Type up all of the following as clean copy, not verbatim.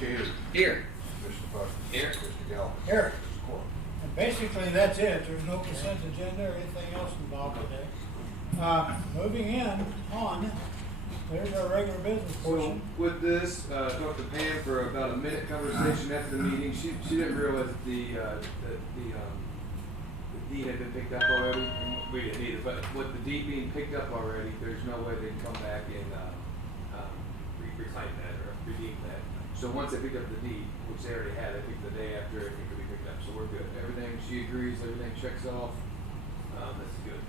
Gator. Here. Mr. Buck. Here. Mr. Galvin. Here. Mr. Court. And basically, that's it. There's no consent agenda or anything else involved today. Moving on, there's our regular business So portion. with this, talked to Pam for about a minute conversation after the meeting. She didn't realize that the deed had been picked up already. We didn't either, but with the deed being picked up already, there's no way they can come back and reclaim that or redeem that. So once they picked up the deed, which they already had, I think the day after it could be picked up. So we're good. Everything, she agrees, everything checks off. That's good.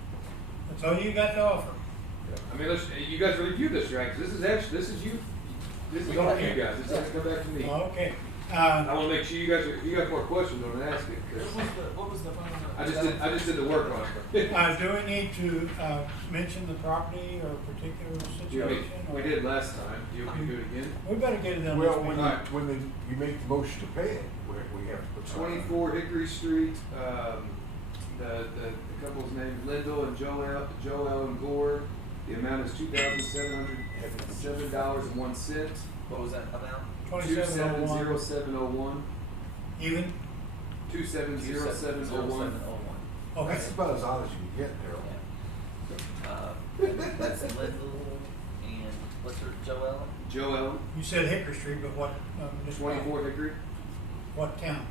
That's all you got to offer. I mean, you guys review this, right? 'Cause this is you. This is all you guys. It's not come back to me. Okay. I want to make sure you guys, if you got more questions, don't ask it. 'Cause What was the final? I just did the work on it. Do we need to mention the property or particular situation? We or- did last time. Do you want me to do it again? We better get it done Well, this when week. you make the motion to pay it, we have to put something. 24 Hickory Street. The couple's name Lyndall and Joel and Gore. The amount is $2,707.01. What was that amount? 2701. 270701. Even? 270701. Okay. That's about as odd as you can get, Harold. That's Little and what's her, Joelle? Joel, You said Hickory Street, but what? Just 24 Hickory, What town?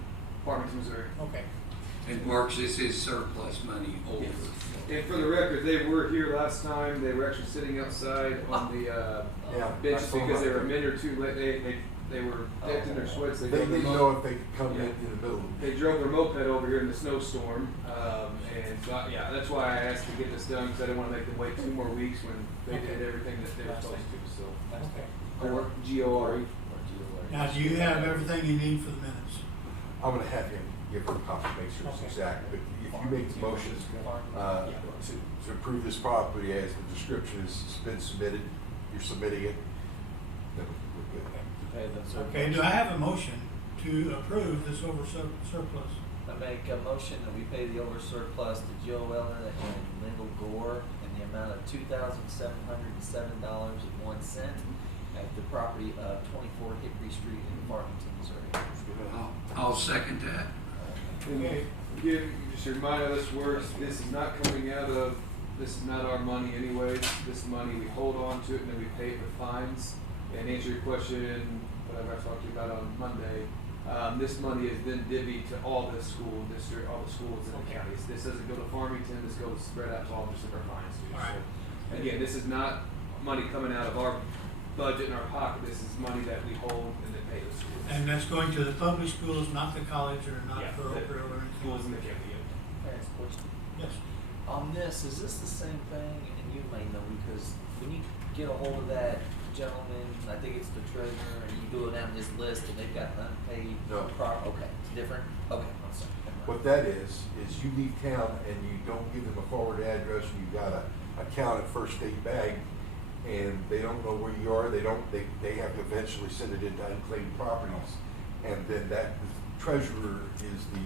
Farmington, Missouri. Okay. And Marks, this is surplus money over. And for the record, they were here last time. They were actually sitting outside on the Yeah, benches I saw because they that. were a minute or two late. They were decked in their sweats. They didn't know if they could come in the middle. They drove their moped over here in the snowstorm, and so yeah, that's why I asked to get this done because I didn't want to make them wait 2 more weeks when they did everything that they were supposed to. So, Okay. Gore. Now, do you have everything you need for the minutes? I'm gonna have him give her a copy, make sure it's exact, but if you make the motion, to approve this property as the description has been submitted, you're submitting it, then we're good. Okay, do I have a motion to approve this over surplus? I make a motion that we pay the over surplus to Joella and Lyndall Gore in the amount of $2,707.01 at the property of 24 Hickory Street in Farmington, Missouri. I'll second that. Okay. Again, just a reminder, this works. This is not coming out of. This is not our money anyway. This money we hold on to it and then we pay it with fines. And answer your question, whatever I talked to you about on Monday. This money is then divvied to all the school district, all the schools in the counties. This doesn't go to Farmington. This goes spread out to all district our fines too. All right. So, again, this is not money coming out of our budget in our pocket. This is money that we hold and then pay the schools. And that's going to the public schools, not the college or not Yeah, for Oakville or anything? schools in the county. Yeah. Can I ask a question? Yes. On this, is this the same thing, and you may know, because when you get a hold of that gentleman, I think it's the treasurer, and you go down this list, and they've got unpaid. No. Okay, it's different? Okay, I'm sorry. Never mind. What that is you leave town and you don't give them a forward address, and you got a account at First State Bank, and they don't know where you are, they have to eventually send it into unclaimed properties. And then the treasurer is the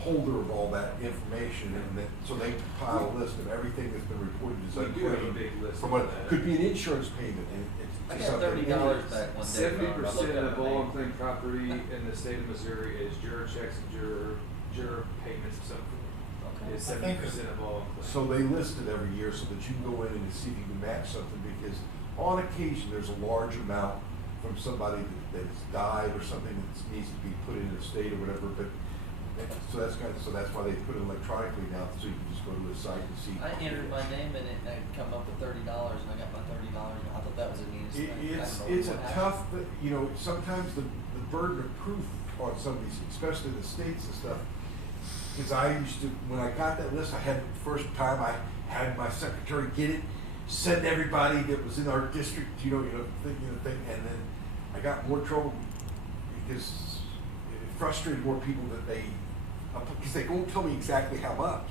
holder of all that information, and then, so they compile a list of everything that's been reported as We do have a unclaimed. big list From of what, that. could be an insurance payment, I it's got something. $30 back one day. 70% of all unclaimed property in the state of Missouri is juror checks and juror payments of some form. Okay. It's I think 70% of all unclaimed. So they list it every year so that you can go in and see if you can match something, because on occasion, there's a large amount from somebody that's died or something that needs to be put in a state or whatever, but, so that's why they put it electronically now, so you can just go to the site and see. I entered my name in it, and I'd come up with $30, and I got my $30, and I thought that was the neatest thing. I don't know It's a what tough, sometimes the burden of proof on some of these, especially the states and stuff, because I used to, when I got that list, I had, the first time I had my secretary get it, send everybody that was in our district, thing, and then I got more trouble because it frustrated more people that because they won't tell me exactly how much.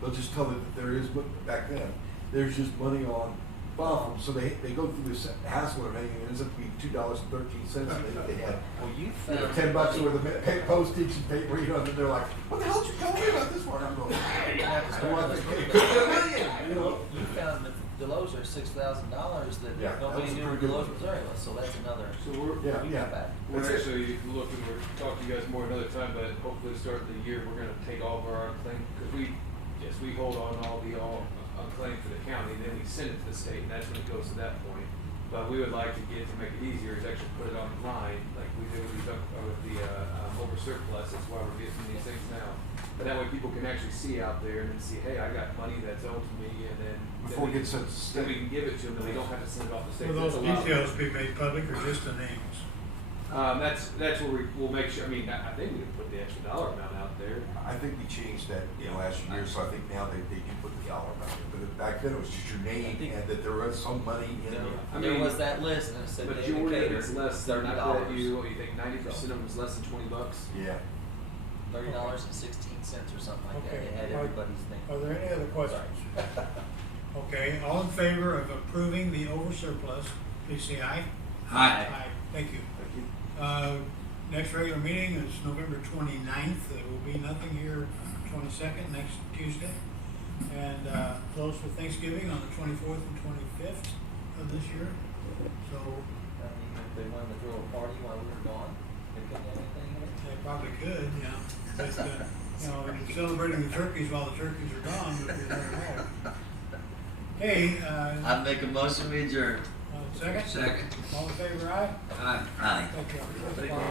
They'll just tell me that there is, back then, there's just money on file. So they go through this hassle and everything, and it ends up to be $2.13, and they had Well, you found $10 worth of postage and paper, and they're like, what the hell did you tell me about this one? I'm going, You have to I start want with to this. pay $1 million, You found them for Delozer, $6,000 that Yeah, that nobody was a knew pretty good Delozer, one. Missouri was, so that's another. So we're, Yeah, we yeah. got back. we're That's it. actually looking, we're talking to you guys more another time, but hopefully start of the year, we're gonna take all of our unclaimed, cause we hold on all the unclaimed for the county, then we send it to the state, and that's when it goes to that point. But we would like to get, to make it easier, is actually put it online, like we did with the over surplus, that's why we're getting these things now. But that way people can actually see out there and then see, hey, I got money that's owed to me, and then. Before it then we- gets sent to the Then we state. can give it to them, and we don't have to send it off the state. Will those That's allowed. details be made public or just the names? That's where we'll make sure, I mean, I think we can put the extra dollar amount out there. I think we changed that in the last year, so I think now they do put the dollar amount in, but back then it was just your name think- and that there was some money in There, there. I there mean, was that list, and it said David Majority of Cater, it's less than, I $30. bet you, what, you think 90% of them is less than $20? Yeah. $30.16 or something like that. Okay. It had Are- everybody's name. Are there any other questions? Okay, all in favor of approving the over surplus, please say aye. Aye. Thank you. Thank you. Next regular meeting is November 29th. There will be nothing here 22nd, next Tuesday. And closed for Thanksgiving on the 24th and 25th of this year. So I mean, if they wanted to throw a party while we were gone, they couldn't have anything in it. they probably could, yeah. But, you know, we're celebrating the turkeys while the turkeys are gone, but we never know. Hey, I'd make a motion we adjourn. second? Second. All in favor, aye? Aye. Aye. Thank you. Thank you.